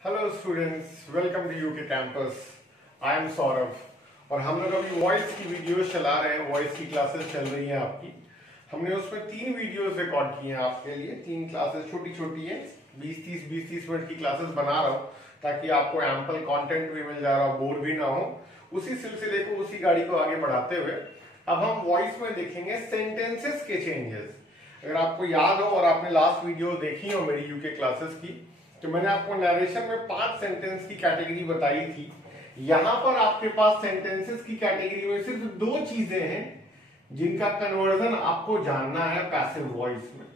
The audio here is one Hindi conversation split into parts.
Hello students, welcome to UK campus. I am Saurabh और हम लोग अभी वॉइस की वीडियोस चला रहे हैं। वॉइस की क्लासेस चल रही हैं आपकी। हमने उसमें 3 वीडियोस रिकॉर्ड किए हैं आपके लिए। 3 क्लासेस छोटी छोटी हैं, 20-30 मिनट की क्लासेस बना रहा हूँ ताकि आपको एम्पल कंटेंट भी मिल जा रहा हो, बोर भी ना हो। उसी सिलसिले को, उसी गाड़ी को आगे बढ़ाते हुए अब हम वॉइस में देखेंगे सेंटेंसेस के चेंजेस। अगर आपको याद हो और आपने लास्ट वीडियो देखी हो मेरी यूके क्लासेस की, तो मैंने आपको नरेशन में 5 सेंटेंस की कैटेगरी बताई थी। यहां पर आपके पास सेंटेंसेस की कैटेगरी में सिर्फ 2 चीजें हैं जिनका कन्वर्जन आपको जानना है पैसिव वॉइस में,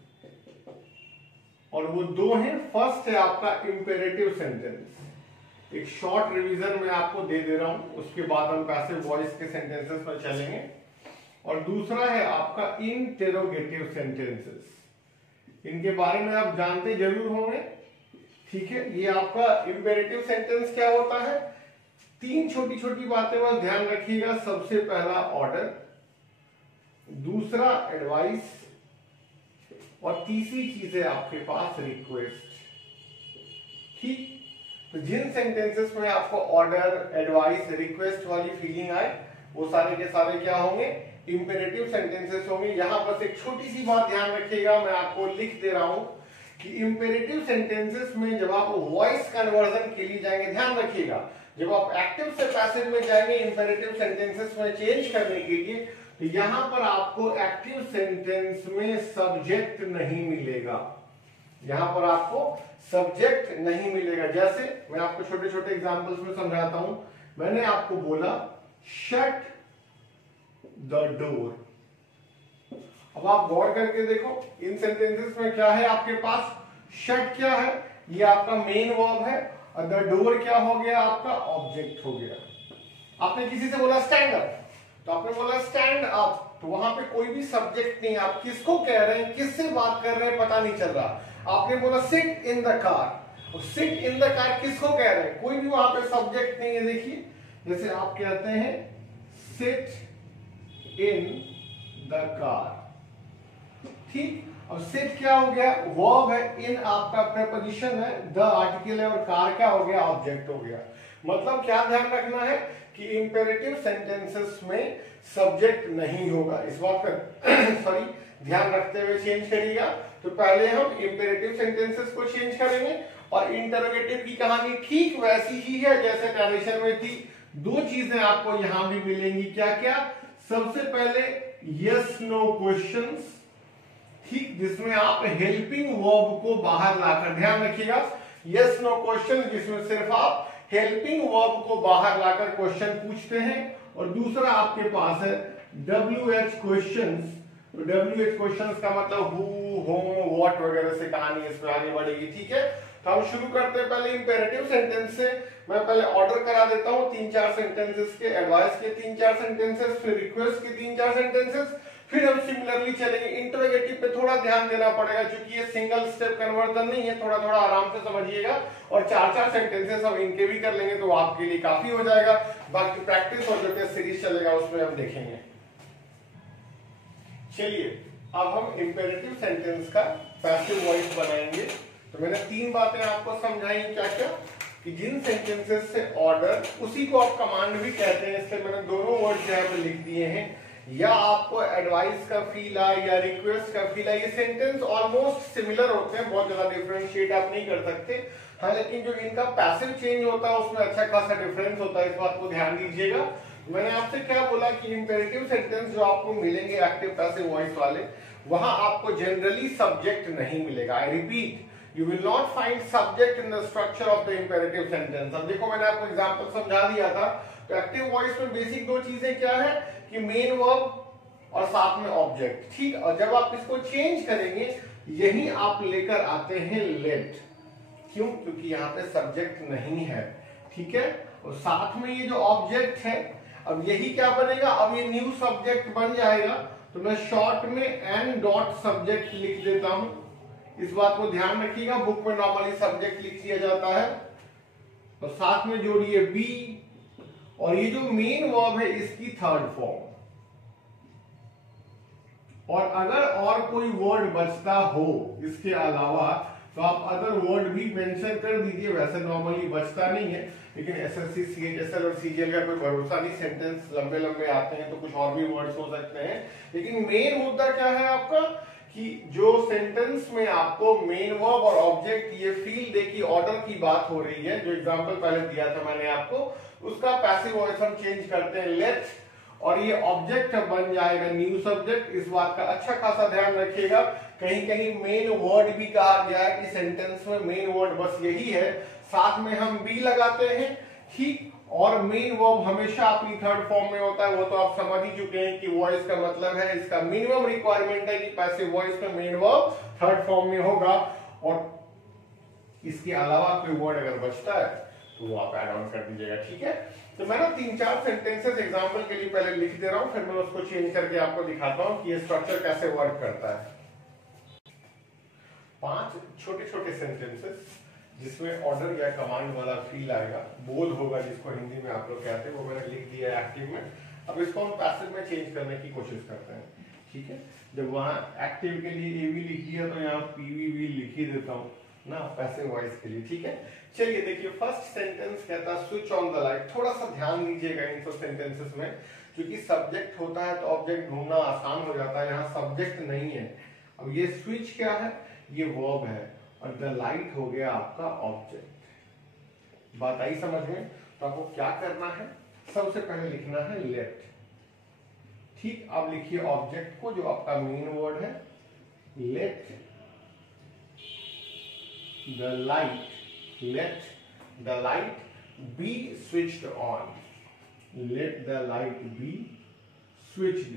और वो 2 हैं। फर्स्ट है आपका इंपेरेटिव सेंटेंस। एक शॉर्ट रिवीजन मैं आपको दे दे रहा हूं, उसके बाद हम पैसिव वॉइस के सेंटेंसेस पर चलेंगे। और दूसरा है आपका इंटेरोगेटिव सेंटेंसेस। इनके बारे में आप जानते जरूर होंगे, ठीक है। ये आपका इंपेरेटिव सेंटेंस क्या होता है? 3 छोटी छोटी बातें बस ध्यान रखिएगा। सबसे पहला ऑर्डर, दूसरा एडवाइस, और तीसरी चीज है आपके पास रिक्वेस्ट। ठीक, तो जिन सेंटेंसेस में आपको ऑर्डर, एडवाइस, रिक्वेस्ट वाली फीलिंग आए, वो सारे के सारे क्या होंगे? इंपेरेटिव सेंटेंसेस होंगे। यहां बस एक छोटी सी बात ध्यान रखिएगा, मैं आपको लिख दे रहा हूं कि इंपेरेटिव सेंटेंसेस में जब आप वॉइस कन्वर्जन के लिए जाएंगे, ध्यान रखिएगा, जब आप एक्टिव से पैसिव में जाएंगे इंपेरेटिव सेंटेंसेस में चेंज करने के लिए, तो यहां पर आपको एक्टिव सेंटेंस में सब्जेक्ट नहीं मिलेगा। यहां पर आपको सब्जेक्ट नहीं मिलेगा। जैसे मैं आपको छोटे छोटे एग्जांपल्स में समझाता हूं। मैंने आपको बोला शट द डोर। अब आप गौर करके देखो, इन सेंटेंसेस में क्या है आपके पास? शट क्या है? ये आपका मेन वर्ब है, और द डोर क्या हो गया? आपका ऑब्जेक्ट हो गया। आपने किसी से बोला स्टैंड अप, तो आपने बोला स्टैंड अप, तो वहां पे कोई भी सब्जेक्ट नहीं। आप किसको कह रहे हैं, किससे बात कर रहे हैं, पता नहीं चल रहा। आपने बोला सिट इन द कार, और सिट इन द कार किसको कह रहे हैं? कोई भी वहां पे सब्जेक्ट नहीं है। देखिए, जैसे आप कहते हैं सिट इन द कार, ठीक। अब सिट क्या हो गया? वर्ब है, इन आपका प्रीपोजिशन है, द आर्टिकल है, और कार क्या हो गया? ऑब्जेक्ट हो गया। मतलब क्या ध्यान रखना है कि इंपेरेटिव सेंटेंसेस में सब्जेक्ट नहीं होगा। इस बात का सॉरी ध्यान रखते हुए चेंज करिएगा। तो पहले हम इंपेरेटिव सेंटेंसेस को चेंज करेंगे, और इंटरोगेटिव की कहानी ठीक वैसी ही है जैसे नरेशन में थी। 2 चीजें आपको यहां भी मिलेंगी। क्या क्या? सबसे पहले यस नो क्वेश्चंस, ठीक, जिसमें आप हेल्पिंग वर्ब को बाहर लाकर, ध्यान रखिएगा, यस नो क्वेश्चन जिसमें सिर्फ आप हेल्पिंग वर्ब को बाहर लाकर क्वेश्चन पूछते हैं। और दूसरा आपके पास है WH क्वेश्चंस। तो WH क्वेश्चंस का मतलब हु, होम, व्हाट वगैरह से कहानी इसमें आगे बढ़ेगी, ठीक है। तो हम शुरू करते हैं पहले इंपेरेटिव सेंटेंस से। मैं पहले ऑर्डर करा देता हूं 3-4 सेंटेंसेस के, एडवाइस के 3-4 सेंटेंसेस, फिर रिक्वेस्ट के 3-4 सेंटेंसेस, फिर हम सिमिलरली चलेंगे। इंटरोगेटिव पे थोड़ा ध्यान देना पड़ेगा क्योंकि ये सिंगल स्टेप कन्वर्जन नहीं है, थोड़ा थोड़ा आराम से समझिएगा। और 4-4 सेंटेंसेस हम इनके भी कर लेंगे तो आपके लिए काफी हो जाएगा। बाकी प्रैक्टिस और जो टेस्ट सीरीज चलेगा उसमें हम देखेंगे। चलिए, अब हम इंपेरेटिव सेंटेंस का पैसिव वॉइस बनाएंगे। तो मैंने 3 बातें आपको समझाई। क्या क्या? कि जिन सेंटेंसेस से ऑर्डर, उसी को आप कमांड भी कहते हैं, इसलिए मैंने दोनों वर्ड यहाँ पे लिख दिए हैं। या आपको एडवाइस का फील आए या रिक्वेस्ट का फील आए, ये सेंटेंस ऑलमोस्ट सिमिलर होते हैं, बहुत ज्यादा डिफरेंशिएट आप नहीं कर सकते। हाँ, लेकिन जो इनका पैसिव चेंज होता है उसमें अच्छा खासा डिफरेंस होता है, इस बात को ध्यान दीजिएगा। मैंने आपसे क्या बोला कि इंपेरेटिव सेंटेंस जो आपको मिलेंगे एक्टिव पैसिव वॉइस वाले, वहां आपको जनरली सब्जेक्ट नहीं मिलेगा। I repeat, you will not find subject in the structure of the imperative sentence। अब देखो, मैंने आपको एग्जांपल समझा दिया था। तो एक्टिव वॉइस में बेसिक 2 चीजें क्या है कि मेन वर्ब और साथ में ऑब्जेक्ट, ठीक। और जब आप इसको चेंज करेंगे, यही आप लेकर आते हैं लेट। क्यों? क्योंकि यहाँ पे सब्जेक्ट नहीं है, ठीक है। और साथ में ये जो ऑब्जेक्ट है, अब यही क्या बनेगा? अब ये न्यू सब्जेक्ट बन जाएगा। तो मैं शॉर्ट में एन डॉट सब्जेक्ट लिख देता हूं। इस बात को ध्यान रखिएगा, बुक में नॉर्मली सब्जेक्ट लिख दिया जाता है, और साथ में जोड़िए बी, और ये जो मेन वर्ब है इसकी 3rd फॉर्म। और अगर और कोई वर्ड बचता हो इसके अलावा, तो आप अदर वर्ड भी मेंशन कर दीजिए, वैसे नॉर्मली बचता नहीं है, लेकिन एसएससी सीएचएसएल और सीजीएल का कोई भरोसा नहीं, सेंटेंस लंबे लंबे आते हैं तो कुछ और भी वर्ड्स हो सकते हैं। लेकिन मेन मुद्दा क्या है आपका कि जो सेंटेंस में आपको मेन वर्ब और ऑब्जेक्ट ये फील दे की ऑर्डर की बात हो रही है, जो एग्जांपल पहले दिया था मैंने आपको, उसका पैसिव वॉइस हम चेंज करते हैं लेट, और ये ऑब्जेक्ट बन जाएगा न्यू सब्जेक्ट। इस बात का अच्छा खासा ध्यान रखिएगा, कहीं कहीं मेन वर्ड भी कहा गया है कि सेंटेंस में मेन वर्ड बस यही है, साथ में हम बी लगाते हैं, ठीक। और मेन वर्ब हमेशा अपनी थर्ड फॉर्म में होता है, वो तो आप समझ ही चुके हैं कि वॉइस का मतलब है, इसका मिनिमम रिक्वायरमेंट है कि पैसिव वॉइस में मेन वर्ब थर्ड फॉर्म में होगा, और इसके अलावा कोई वर्ड अगर बचता है तो वो आप ऐड ऑन कर दीजिएगा, ठीक है। तो मैं ना 3-4 सेंटेंसेस एग्जांपल के लिए पहले लिख दे रहा हूं, फिर मैं उसको चेंज करके आपको दिखाता हूं कि ये स्ट्रक्चर कैसे वर्क करता है। 5 छोटे छोटे सेंटेंसेस जिसमें ऑर्डर या कमांड वाला फील आएगा, बोल होगा जिसको हिंदी में आप लोग कहते हैं, वो मैंने लिख दिया है एक्टिव में। अब इसको हम पैसिव में चेंज करने की कोशिश करते हैं, ठीक है। जब वहां एक्टिव के लिए एवी लिख दिया तो यहाँ पीवीवी लिख ही देता हूँ ना पैसिव वॉइस के लिए, ठीक है। चलिए देखिए, फर्स्ट सेंटेंस कहता है स्विच ऑन द लाइट। थोड़ा सा ध्यान दीजिएगा इन सब सेंटेंसेस में, क्योंकि सब्जेक्ट होता है तो ऑब्जेक्ट ढूंढना आसान हो जाता है, यहाँ सब्जेक्ट नहीं है। अब ये स्विच क्या है, ये वर्ब है, और द लाइट हो गया आपका ऑब्जेक्ट। बात आई समझ में? तो आपको क्या करना है, सबसे पहले लिखना है लेट, ठीक। आप लिखिए ऑब्जेक्ट को, जो आपका मेन वर्ड है, let the light B switched on, let the light B switched.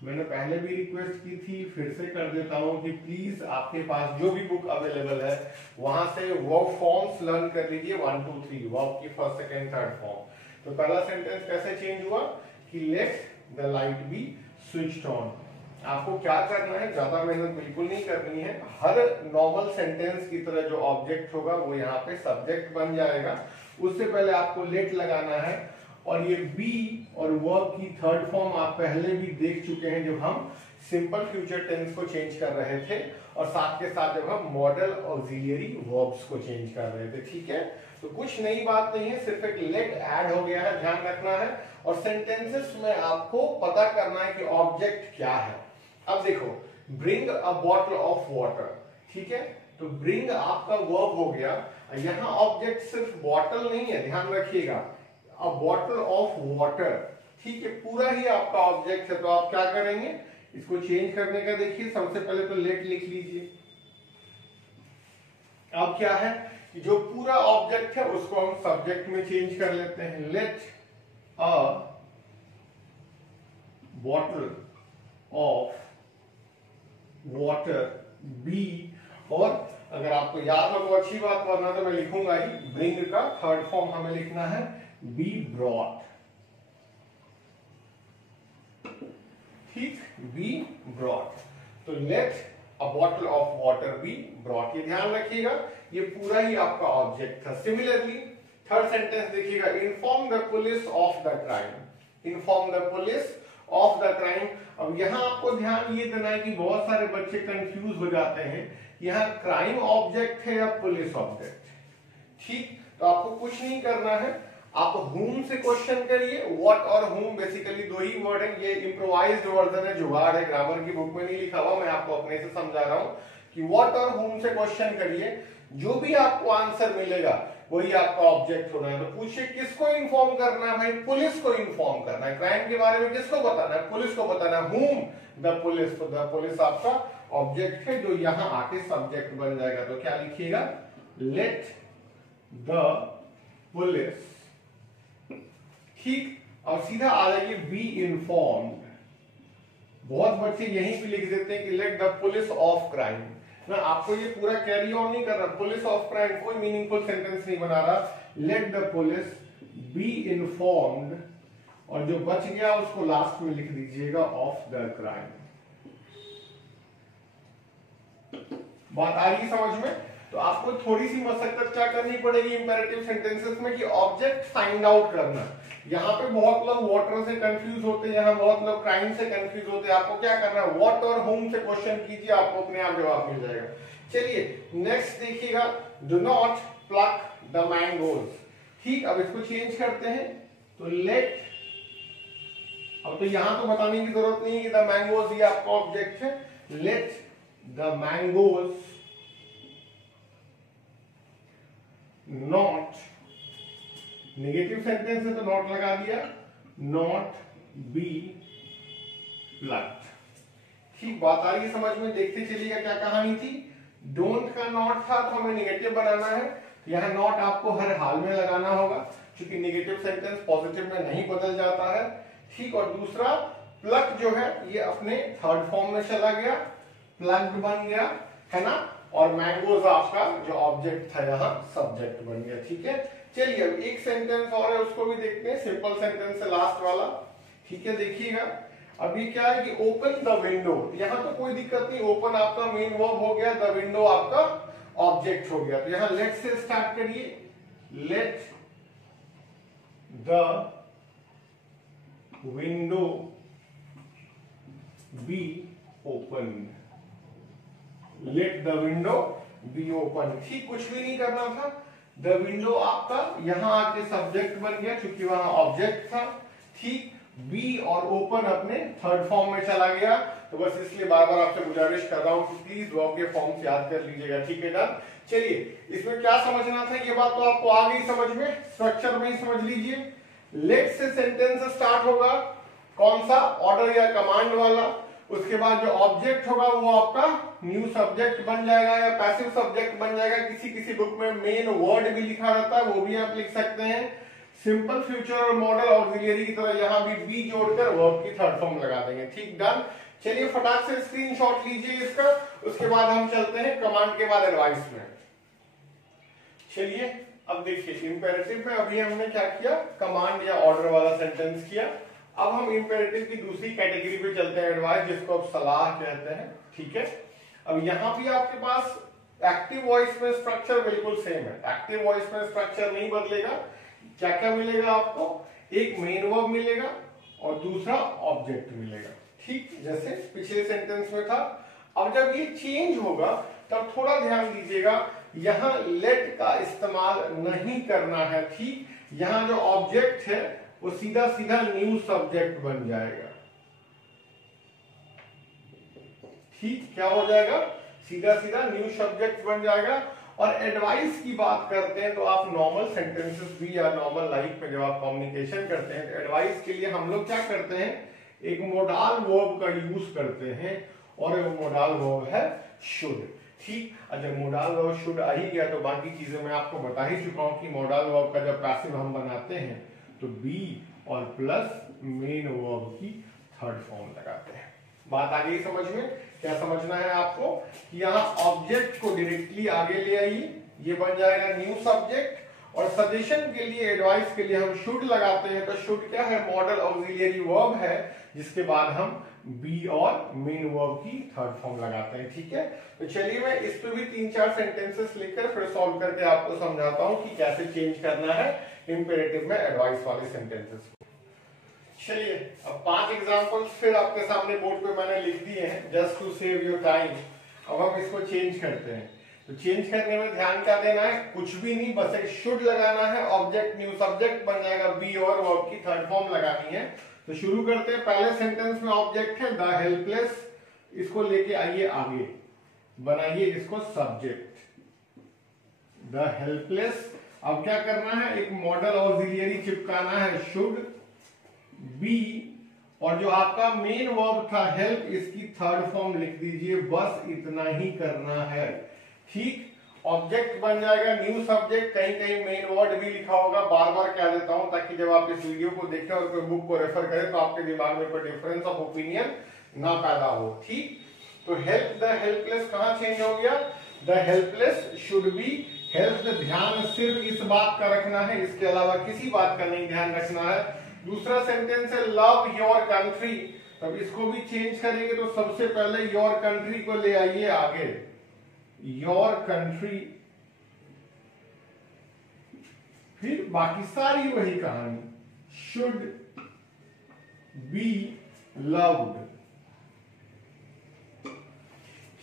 मैंने पहले भी रिक्वेस्ट की थी, फिर से कर देता हूं कि प्लीज आपके पास जो भी बुक अवेलेबल है वहां से वर्ब फॉर्म्स लर्न कर लीजिए, 1 2 3 वर्ब की फर्स्ट सेकंड थर्ड फॉर्म। तो पहला सेंटेंस कैसे चेंज हुआ कि let the light B switched on. आपको क्या करना है, ज्यादा मेहनत बिल्कुल नहीं करनी है, हर नॉर्मल सेंटेंस की तरह जो ऑब्जेक्ट होगा वो यहाँ पे सब्जेक्ट बन जाएगा। उससे पहले आपको लेट लगाना है, और ये बी और वर्ब की थर्ड फॉर्म आप पहले भी देख चुके हैं जब हम सिंपल फ्यूचर टेंस को चेंज कर रहे थे, और साथ के साथ जब हम मॉडल ऑक्सिलियरी वर्ब्स को चेंज कर रहे थे, ठीक है। तो कुछ नई बात नहीं है, सिर्फ एक लेट ऐड हो गया है, ध्यान रखना है। और सेंटेंसेस में आपको पता करना है कि ऑब्जेक्ट क्या है। अब देखो, bring a bottle of water, ठीक है। तो ब्रिंग आपका वर्ब हो गया, यहाँ ऑब्जेक्ट सिर्फ बॉटल नहीं है, ध्यान रखिएगा, अ बॉटल ऑफ वाटर, ठीक है, पूरा ही आपका ऑब्जेक्ट है। तो आप क्या करेंगे, इसको चेंज करने का देखिए, सबसे पहले तो लेट लिख लीजिए। अब क्या है कि जो पूरा ऑब्जेक्ट है उसको हम सब्जेक्ट में चेंज कर लेते हैं, let a bottle of water be, और अगर आपको याद हो तो अच्छी बात, वरना तो मैं लिखूंगा ही, ब्रिंग का थर्ड फॉर्म हमें लिखना है बी ब्रॉट, ठीक, बी ब्रॉट। तो let a bottle of water be brought, ये ध्यान रखिएगा, ये पूरा ही आपका ऑब्जेक्ट था। सिमिलरली थर्ड सेंटेंस देखिएगा, inform the police of the crime, inform the police of the crime. अब यहाँ आपको ध्यान ये देना है कि बहुत सारे बच्चे कंफ्यूज हो जाते हैं, यहाँ क्राइम ऑब्जेक्ट है या पुलिस ऑब्जेक्ट, ठीक। तो आपको कुछ नहीं करना है, आप whom से क्वेश्चन करिए, what और whom बेसिकली दो ही वर्ड है, ये इम्प्रोवाइज्ड वर्जन है, जुगाड़ है, ग्रामर की बुक में नहीं लिखा हुआ, मैं आपको अपने से समझा रहा हूं कि what और whom से क्वेश्चन करिए, जो भी आपको आंसर मिलेगा वही आपका ऑब्जेक्ट होना है। तो पूछिए किसको इन्फॉर्म करना है, भाई पुलिस को इन्फॉर्म करना है, क्राइम के बारे में किसको बताना है, पुलिस को बताना है, whom द पुलिस। तो द पुलिस आपका ऑब्जेक्ट है जो यहां आके सब्जेक्ट बन जाएगा। तो क्या लिखिएगा, लेट द पुलिस, ठीक, और सीधा आ जाइए बी इन्फॉर्म्ड। बहुत बच्चे यहीं पे लिख देते हैं कि let the police of crime ना, आपको ये पूरा कैरी ऑन नहीं कर रहा, पुलिस ऑफ क्राइम कोई मीनिंगफुल सेंटेंस नहीं बना रहा, let the police be informed, और जो बच गया उसको लास्ट में लिख दीजिएगा ऑफ द क्राइम। बात आ रही समझ में? तो आपको थोड़ी सी मशक्कत क्या करनी पड़ेगी इंपेरेटिव सेंटेंसेस में कि ऑब्जेक्ट फाइंड आउट करना। यहाँ पे बहुत लोग वाटर से कंफ्यूज होते हैं, यहाँ बहुत लोग क्राइम से कंफ्यूज होते हैं। आपको क्या करना है, व्हाट और whom से क्वेश्चन कीजिए, आपको अपने आप जवाब मिल जाएगा। चलिए नेक्स्ट देखिएगा, do not plug the mangoes. ठीक, अब इसको चेंज करते हैं तो लेट, अब तो यहां तो बताने की जरूरत नहीं है कि द मैंगोज ये आपका ऑब्जेक्ट है, let the mangoes not, negative sentence है तो नॉट लगा दिया, नॉट बी प्लक्ड। ठीक, बात आ रही है समझ में? देखते चलिएगा क्या कहानी थी। डोंट का नॉट था तो हमें नेगेटिव बनाना है, तो यहाँ नॉट आपको हर हाल में लगाना होगा क्योंकि नेगेटिव सेंटेंस पॉजिटिव में नहीं बदल जाता है। ठीक, और दूसरा प्लग जो है ये अपने थर्ड फॉर्म में चला गया, प्लग्ड बन गया, है ना, और मैंगोज आपका जो ऑब्जेक्ट था यहाँ सब्जेक्ट बन गया। ठीक है, चलिए अब एक सेंटेंस और है उसको भी देखते हैं, सिंपल सेंटेंस है लास्ट वाला। ठीक है, देखिएगा अभी क्या है कि ओपन द विंडो, यहां तो कोई दिक्कत नहीं, ओपन आपका मेन वर्ब हो गया, द विंडो आपका ऑब्जेक्ट हो गया। तो यहां लेट से स्टार्ट करिए, let the window be open, let the window be open. ठीक, कुछ भी नहीं करना था, द विंडो आपका यहां आके सब्जेक्ट बन गया क्योंकि वहां ऑब्जेक्ट था। ठीक, बी और ओपन अपने थर्ड फॉर्म में चला गया, तो बस इसलिए बार बार आपसे गुजारिश कर रहा हूं कि प्लीज वर्ब के फॉर्म्स याद कर लीजिएगा। ठीक है डन। चलिए इसमें क्या समझना था, ये बात तो आपको आ गई समझ में, स्ट्रक्चर में ही समझ लीजिए। लेट से सेंटेंस स्टार्ट होगा, कौन सा, ऑर्डर या कमांड वाला। उसके बाद जो ऑब्जेक्ट होगा वो आपका न्यू सब्जेक्ट बन जाएगा या पैसिव सब्जेक्ट बन जाएगा। किसी किसी बुक में मेन वर्ड भी लिखा रहता है, वो भी आप लिख सकते हैं। सिंपल फ्यूचर और मॉडल ऑक्सिलरी की तरह यहां भी बी जोड़कर वर्ब की थर्ड फॉर्म लगा देंगे। ठीक, डन। चलिए फटाक से स्क्रीनशॉट लीजिए इसका, उसके बाद हम चलते हैं कमांड के बाद एडवाइस में। चलिए अब देखिए इंपेरेटिव में अभी हमने क्या किया, कमांड या ऑर्डर वाला सेंटेंस किया। अब हम इंपेरेटिव की दूसरी कैटेगरी पे चलते हैं, एडवाइस, जिसको अब सलाह कहते हैं। ठीक है, अब यहां भी आपके पास एक्टिव वॉइस में स्ट्रक्चर बिल्कुल सेम है, एक्टिव वॉइस में स्ट्रक्चर नहीं बदलेगा। क्या क्या मिलेगा आपको, एक मेन वर्ब मिलेगा और दूसरा ऑब्जेक्ट मिलेगा। ठीक, जैसे पिछले सेंटेंस में था। अब जब ये चेंज होगा तब थोड़ा ध्यान दीजिएगा, यहां लेट का इस्तेमाल नहीं करना है। ठीक, यहां जो ऑब्जेक्ट है वो सीधा सीधा न्यू सब्जेक्ट बन जाएगा। ठीक, क्या हो जाएगा, सीधा सीधा न्यू सब्जेक्ट बन जाएगा। और एडवाइस की बात करते हैं तो आप नॉर्मल सेंटेंसेस भी या नॉर्मल लाइफ में जब आप कम्युनिकेशन करते हैं तो एडवाइस के लिए हम लोग क्या करते हैं, एक मोडाल वर्ब का यूज करते हैं और वो मोडाल वर्ब है शुड। ठीक, जब मोडाल वर्ब शुड आ ही गया तो बाकी चीजें मैं आपको बता ही चुका हूं कि मोडाल वर्ब का जब पैसिव हम बनाते हैं तो बी और प्लस मेन वर्ब की थर्ड फॉर्म लगाते हैं। बात आ गई समझ में? क्या समझना है आपको कि यहाँ ऑब्जेक्ट को डायरेक्टली आगे ले आइए, ये बन जाएगा न्यू सब्जेक्ट। और सजेशन के लिए, एडवाइस के लिए हम शुड लगाते हैं, तो शुड क्या है, मॉडल ऑक्सिलरी वर्ब है, जिसके बाद हम बी और मेन वर्ब की थर्ड फॉर्म लगाते हैं। ठीक है, तो चलिए मैं इस पे भी 3-4 सेंटेंसेस लिखकर फिर सॉल्व करके आपको समझाता हूं कि कैसे चेंज करना है इंपेरेटिव में एडवाइस वाले सेंटेंसेस को। चलिए अब 5 एग्जांपल्स फिर आपके सामने बोर्ड पे मैंने लिख दिए हैं, just to save your time. अब हम इसको चेंज करते हैं, तो चेंज करने में ध्यान क्या देना है, कुछ भी नहीं, बस एक शुड लगाना है, ऑब्जेक्ट न्यू सब्जेक्ट बन जाएगा, बी और वर्ब की थर्ड फॉर्म लगानी है। तो शुरू करते हैं, पहले सेंटेंस में ऑब्जेक्ट है द हेल्पलेस, इसको लेके आइए आगे, बनाइए इसको सब्जेक्ट, द हेल्पलेस। अब क्या करना है, एक मॉडल ऑक्सिलरी चिपकाना है शुड बी, और जो आपका मेन वर्ब था हेल्प, इसकी थर्ड फॉर्म लिख दीजिए, बस इतना ही करना है। ठीक, ऑब्जेक्ट बन जाएगा न्यू सब्जेक्ट, कहीं कहीं मेन वर्ड भी लिखा होगा, बार बार कह देता हूं ताकि जब आप इस वीडियो को देखें और कोई बुक को रेफर करें तो आपके दिमाग में कोई डिफरेंस ऑफ ओपिनियन ना पैदा हो। ठीक, तो हेल्प द हेल्पलेस कहां चेंज हो गया, the helpless should be help. ध्यान सिर्फ इस बात का रखना है, इसके अलावा किसी बात का नहीं ध्यान रखना है। दूसरा सेंटेंस है लव योर कंट्री, तब इसको भी चेंज करेंगे तो सबसे पहले योर कंट्री को ले आइए आगे, योर कंट्री, फिर बाकी सारी वही कहानी, शुड बी लव्ड।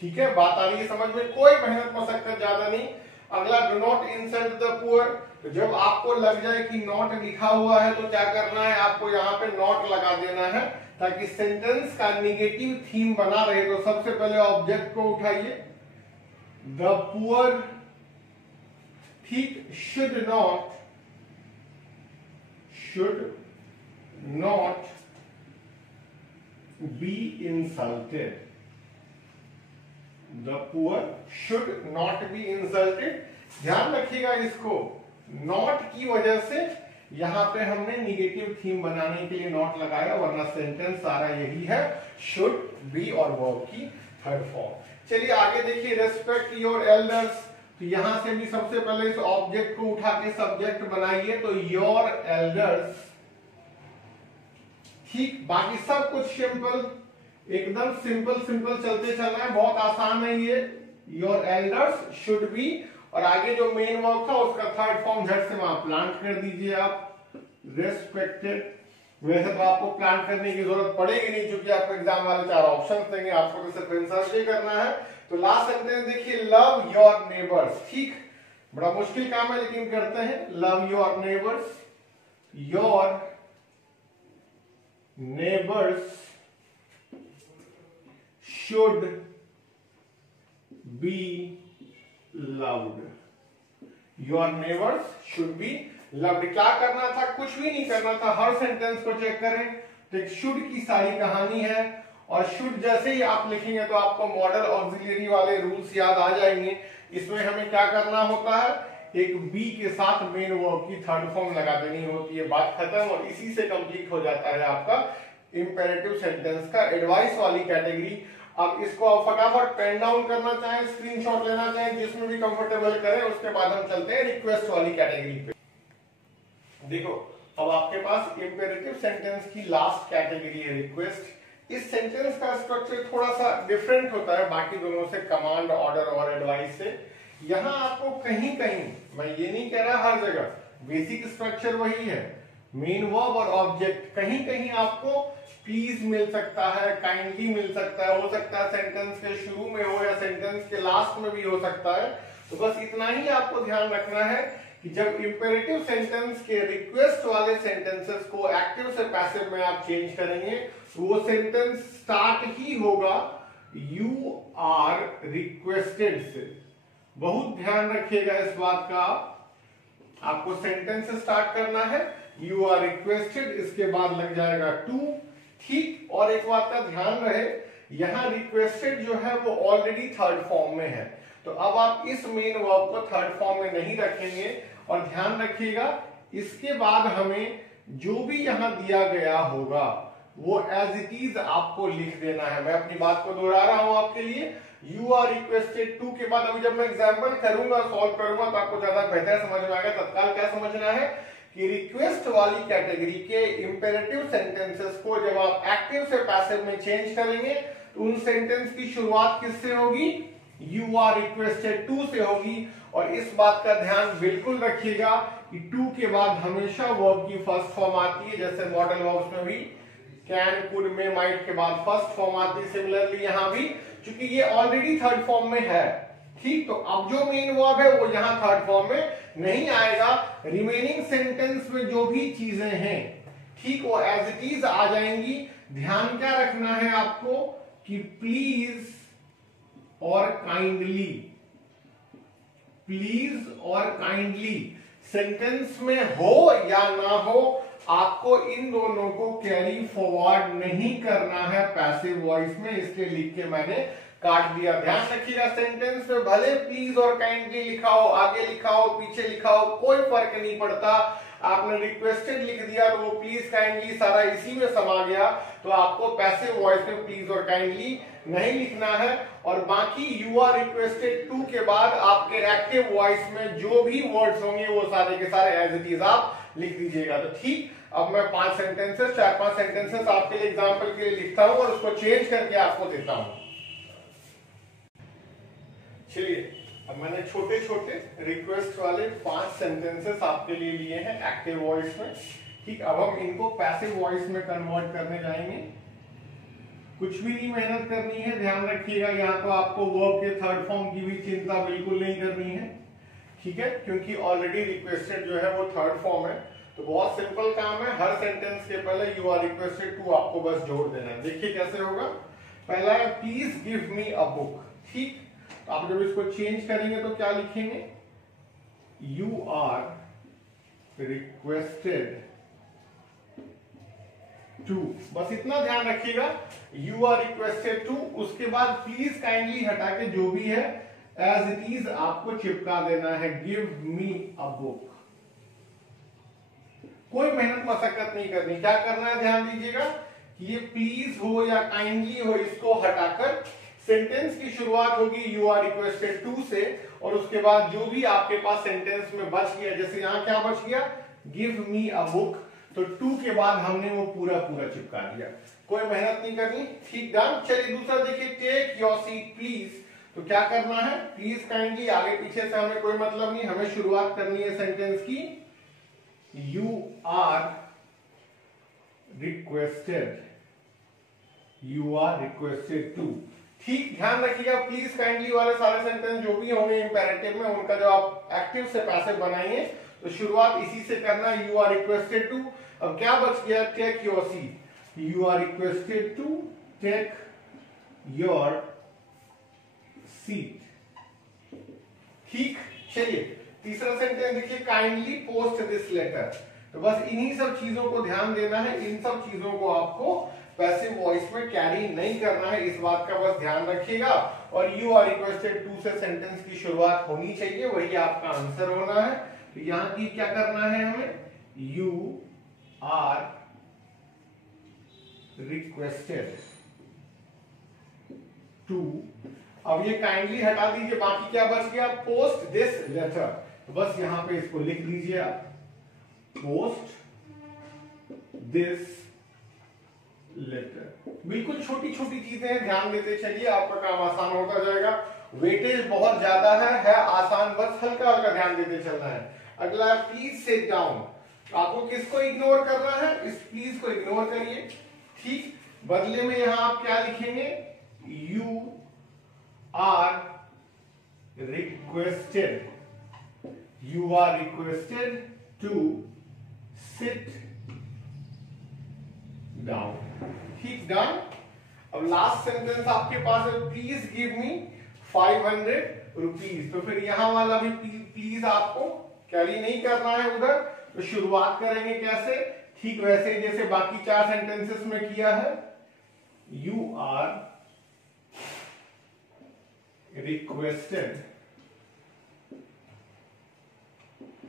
ठीक है, बात आ रही है समझ में, कोई मेहनत मशक्कत ज्यादा नहीं। अगला, do not insult the poor. तो जब आपको लग जाए कि नॉट लिखा हुआ है तो क्या करना है, आपको यहाँ पे नॉट लगा देना है ताकि सेंटेंस का निगेटिव थीम बना रहे। तो सबसे पहले ऑब्जेक्ट को उठाइए, द पुअर, ठीक, should not be insulted. The poor should not be insulted. ध्यान रखिएगा इसको, नॉट की वजह से यहां पे हमने निगेटिव थीम बनाने के लिए नॉट लगाया, वरना सेंटेंस सारा यही है, शुड बी और वर्ब की थर्ड फॉर्म। चलिए आगे देखिए, रेस्पेक्ट योर एल्डर्स। तो यहां से भी सबसे पहले इस ऑब्जेक्ट को उठा के सब्जेक्ट बनाइए, तो योर एल्डर्स, ठीक, बाकी सब कुछ सिंपल, एकदम सिंपल सिंपल चलते चलना है, बहुत आसान है ये। योर एल्डर्स शुड बी, और आगे जो मेन वर्ब था उसका थर्ड फॉर्म झट से वहां प्लांट कर दीजिए आप, रेस्पेक्टेड। वैसे तो आपको प्लांट करने की जरूरत पड़ेगी नहीं, क्योंकि आपको एग्जाम वाले 4 ऑप्शन देंगे, आपको तो सिर्फ इंसर्ट ही करना है। तो लास्ट सेंटेंस देखिए, लव योर नेबर्स, ठीक, बड़ा मुश्किल काम है लेकिन करते हैं। Love your neighbours, your neighbours should be loved. Your neighbors should be loved. क्या करना था, कुछ भी नहीं करना था, हर सेंटेंस को चेक करें। तो एक शुड की सारी कहानी है, और शुड जैसे ही आप लिखेंगे तो आपको मॉडल ऑक्सिलरी वाले रूल्स याद आ जाएंगे। इसमें हमें क्या करना होता है, एक बी के साथ मेन वर्ब की थर्ड फॉर्म लगा देनी होती है, बात खत्म। और इसी से कंप्लीट हो जाता है आपका इंपेरेटिव सेंटेंस का एडवाइस वाली कैटेगरी। अब इसको आप फटाफट पेन डाउन करना चाहें, स्क्रीनशॉट लेना चाहें, जिसमें भी कंफर्टेबल करें। उसके बाद हम चलते हैं रिक्वेस्ट वाली कैटेगरी पे। देखो, अब आपके पास इंपेरेटिव सेंटेंस की लास्ट कैटेगरी है रिक्वेस्ट। इस सेंटेंस का स्ट्रक्चर थोड़ा सा डिफरेंट होता है बाकी दोनों से, कमांड, ऑर्डर और एडवाइस से। यहां आपको कहीं कहीं, मैं ये नहीं कह रहा हर जगह, बेसिक स्ट्रक्चर वही है, मेन वर्ब और ऑब्जेक्ट। कहीं कहीं आपको प्लीज मिल सकता है, काइंडली मिल सकता है, हो सकता है सेंटेंस के शुरू में हो या सेंटेंस के लास्ट में भी हो सकता है। तो बस इतना ही आपको ध्यान रखना है कि जब इंपेरेटिव सेंटेंस के रिक्वेस्ट वाले सेंटेंसेस को एक्टिव से पैसिव में आप चेंज करेंगे, तो वो सेंटेंस स्टार्ट ही होगा यू आर रिक्वेस्टेड से। बहुत ध्यान रखिएगा इस बात का, आपको सेंटेंस से स्टार्ट करना है, यू आर रिक्वेस्टेड, इसके बाद लग जाएगा टू, ठीक। और एक बात का ध्यान रहे, यहां रिक्वेस्टेड जो है वो ऑलरेडी थर्ड फॉर्म में है, तो अब आप इस मेन वर्ब को थर्ड फॉर्म में नहीं रखेंगे। और ध्यान रखिएगा, इसके बाद हमें जो भी यहां दिया गया होगा वो एज इट इज आपको लिख देना है। मैं अपनी बात को दोहरा रहा हूं आपके लिए, यू आर रिक्वेस्टेड टू के बाद अभी जब मैं एग्जाम्पल करूंगा, सॉल्व करूंगा, तो आपको ज्यादा बेहतर समझ में आएगा। तत्काल क्या समझना है कि रिक्वेस्ट वाली कैटेगरी के इंपेरेटिव सेंटेंसेस को जब आप एक्टिव से पैसिव में चेंज करेंगे, तो उन सेंटेंस की शुरुआत किससे होगी, यू आर रिक्वेस्टेड टू से होगी। और इस बात का ध्यान बिल्कुल रखिएगा कि टू के बाद हमेशा वर्ब की फर्स्ट फॉर्म आती है, जैसे मॉडल वर्ब्स में भी कैन, कुड, मे, माइट के बाद फर्स्ट फॉर्म आती है, सिमिलरली यहां भी, क्योंकि ये ऑलरेडी थर्ड फॉर्म में है, ठीक। तो अब जो मेन वर्ब है वो यहां थर्ड फॉर्म में नहीं आएगा, रिमेनिंग सेंटेंस में जो भी चीजें हैं, ठीक, वो एज इट इज आ जाएंगी। ध्यान क्या रखना है आपको कि प्लीज और काइंडली, प्लीज और काइंडली सेंटेंस में हो या ना हो, आपको इन दोनों को कैरी फॉरवर्ड नहीं करना है पैसिव वॉइस में, इसलिए लिख के मैंने काट दिया। ध्यान रखिएगा, सेंटेंस में भले प्लीज और काइंडली लिखा हो, आगे लिखा हो, पीछे लिखा हो, कोई फर्क नहीं पड़ता। आपने रिक्वेस्टेड लिख दिया तो वो प्लीज काइंडली सारा इसी में समा गया, तो आपको पैसिव वॉइस में प्लीज और काइंडली नहीं लिखना है। और बाकी यू आर रिक्वेस्टेड टू के बाद आपके एक्टिव वॉइस में जो भी वर्ड्स होंगे वो सारे के सारे एज इट इज आप लिख दीजिएगा। तो ठीक, अब मैं 5 सेंटेंसेस, 4-5 सेंटेंसेस आपके लिए एग्जाम्पल के लिए लिखता हूं और उसको चेंज करके आपको देता हूं। चलिए, अब मैंने छोटे छोटे रिक्वेस्ट वाले 5 सेंटेंसेस आपके लिए लिए हैं एक्टिव वॉइस में, ठीक। अब हम इनको पैसिव वॉइस में कन्वर्ट करने जाएंगे। कुछ भी नहीं मेहनत करनी है, ध्यान रखिएगा। यहाँ तो आपको वर्ब के थर्ड फॉर्म की भी चिंता बिल्कुल नहीं करनी है, ठीक है, क्योंकि ऑलरेडी रिक्वेस्टेड जो है वो थर्ड फॉर्म है। तो बहुत सिंपल काम है, हर सेंटेंस के पहले यू आर रिक्वेस्टेड टू आपको बस जोड़ देना है। देखिए कैसे होगा। पहला है please give me a book, ठीक। तो आप जब इसको चेंज करेंगे तो क्या लिखेंगे, यू आर रिक्वेस्टेड टू, बस इतना ध्यान रखिएगा, यू आर रिक्वेस्टेड टू। उसके बाद प्लीज काइंडली हटा के जो भी है एज इट इज आपको चिपका देना है, गिव मी अ बुक। कोई मेहनत मशक्कत नहीं करनी। क्या करना है ध्यान दीजिएगा, ये प्लीज हो या काइंडली हो, इसको हटाकर सेंटेंस की शुरुआत होगी यू आर रिक्वेस्टेड टू से, और उसके बाद जो भी आपके पास सेंटेंस में बच गया, जैसे यहां क्या बच गया, गिव मी अ बुक, तो टू के बाद हमने वो पूरा पूरा चिपका दिया। कोई मेहनत नहीं करनी, ठीक, डन। चलिए दूसरा देखिए, टेक योर सीट प्लीज। तो क्या करना है, प्लीज काइंडली, आगे पीछे से हमें कोई मतलब नहीं, हमें शुरुआत करनी है सेंटेंस की, you are requested, you are requested to, ठीक। ध्यान रखिएगा, प्लीज काइंडली वाले सारे सेंटेंस जो भी होंगे इंपेरेटिव में, उनका जो आप एक्टिव से पैसिव बनाएंगे तो शुरुआत इसी से करना, यू आर रिक्वेस्टेड टू। अब क्या बच गया, take your seat, you are requested to take your seat, ठीक। चलिए तीसरा सेंटेंस देखिए, काइंडली पोस्ट दिस लेटर। तो बस इन्हीं सब चीजों को ध्यान देना है, इन सब चीजों को आपको पैसिव वॉइस में कैरी नहीं करना है, इस बात का बस ध्यान रखिएगा। और यू आर रिक्वेस्टेड टू से सेंटेंस की शुरुआत होनी चाहिए, वही आपका आंसर होना है। तो यहां की क्या करना है हमें, यू आर रिक्वेस्टेड टू। अब ये काइंडली हटा दीजिए, बाकी क्या बच गया, पोस्ट दिस लेटर। तो बस यहां पे इसको लिख लीजिए आप, पोस्ट दिस लेटर। बिल्कुल छोटी छोटी चीजें हैं, ध्यान देते चलिए, आपका काम आसान होता जाएगा। वेटेज बहुत ज्यादा है आसान, बस हल्का हल्का ध्यान देते चलना है। अगला प्लीज सिट डाउन। आपको किसको इग्नोर करना है, इस प्लीज को इग्नोर करिए, ठीक। बदले में यहां आप क्या लिखेंगे, you are requested, you are requested to sit down, ठीक, डन। अब लास्ट सेंटेंस आपके पास है, प्लीज गिव मी 500 रुपीज। तो फिर यहां वाला भी प्लीज आपको कैरी नहीं करना है उधर। तो शुरुआत करेंगे कैसे, ठीक वैसे जैसे बाकी 4 सेंटेंसेस में किया है, you are requested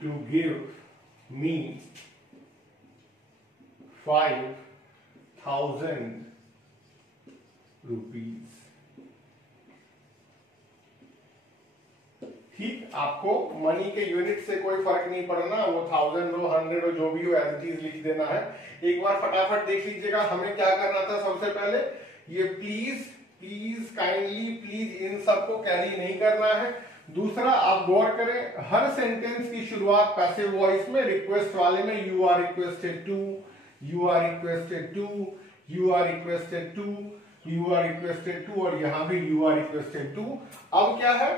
to give me 5,000 rupees, ठीक। आपको मनी के यूनिट से कोई फर्क नहीं पड़ना, वो 1000 हो 100 हो जो भी हो एज इट इज लिख देना है। एक बार फटाफट देख लीजिएगा, हमें क्या करना था, सबसे पहले ये प्लीज प्लीज काइंडली प्लीज इन सबको कैरी नहीं करना है। दूसरा आप गौर करें, हर सेंटेंस की शुरुआत पैसिव वॉइस में, रिक्वेस्ट वाले में you are requested to, you are requested to, you are requested to, you are requested to, और यहां भी यू आर रिक्वेस्टेड टू। अब क्या है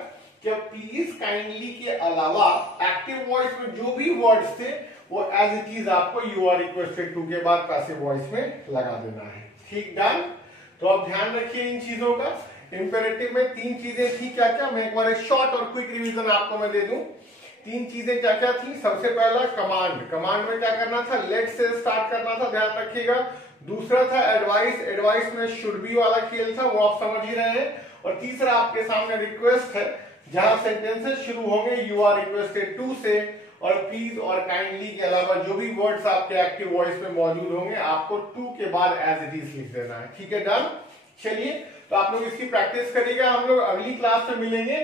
कि प्लीज काइंडली के अलावा एक्टिव वॉइस में जो भी वर्ड्स थे वो एज इट इज आपको यू आर रिक्वेस्टेड टू के बाद पैसिव वॉइस में लगा देना है, ठीक, डन। तो अब ध्यान रखिए इन चीजों का। इंपेरेटिव में 3 चीजें थी, क्या क्या, मैं एक बार एक शॉर्ट और क्विक रिवीजन आपको मैं दे दूं। 3 चीजें क्या क्या थी, सबसे पहला कमांड। कमांड में क्या करना था, लेट से स्टार्ट करना था, ध्यान रखिएगा। दूसरा था एडवाइस, एडवाइस में शुड बी वाला खेल था, वो आप समझ ही रहे हैं। और तीसरा आपके सामने रिक्वेस्ट है, जहां सेंटेंसेस शुरू होंगे यू आर रिक्वेस्टेड टू से, और प्लीज और काइंडली के अलावा जो भी वर्ड्स आपके एक्टिव वॉइस में मौजूद होंगे आपको टू के बाद एज इट इज लिख देना है, ठीक है, डन। चलिए तो आप लोग इसकी प्रैक्टिस करिएगा, हम लोग अगली क्लास में मिलेंगे।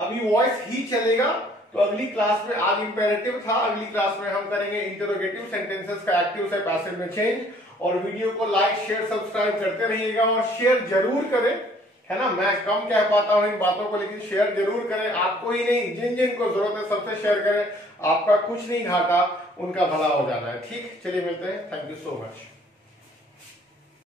अभी वॉइस ही चलेगा, तो अगली क्लास में, आज इंपेरेटिव था, अगली क्लास में हम करेंगे इंटरोगेटिव सेंटेंसेस का एक्टिव से पैसिव में चेंज। और वीडियो को लाइक शेयर सब्सक्राइब करते रहिएगा, और शेयर जरूर करें, है ना। मैं कम कह पाता हूं इन बातों को, लेकिन शेयर जरूर करें, आपको ही नहीं जिन जिन को जरूरत है सबसे शेयर करें, आपका कुछ नहीं घाटा, उनका भला हो जाना है, ठीक। चलिए मिलते हैं, थैंक यू सो मच।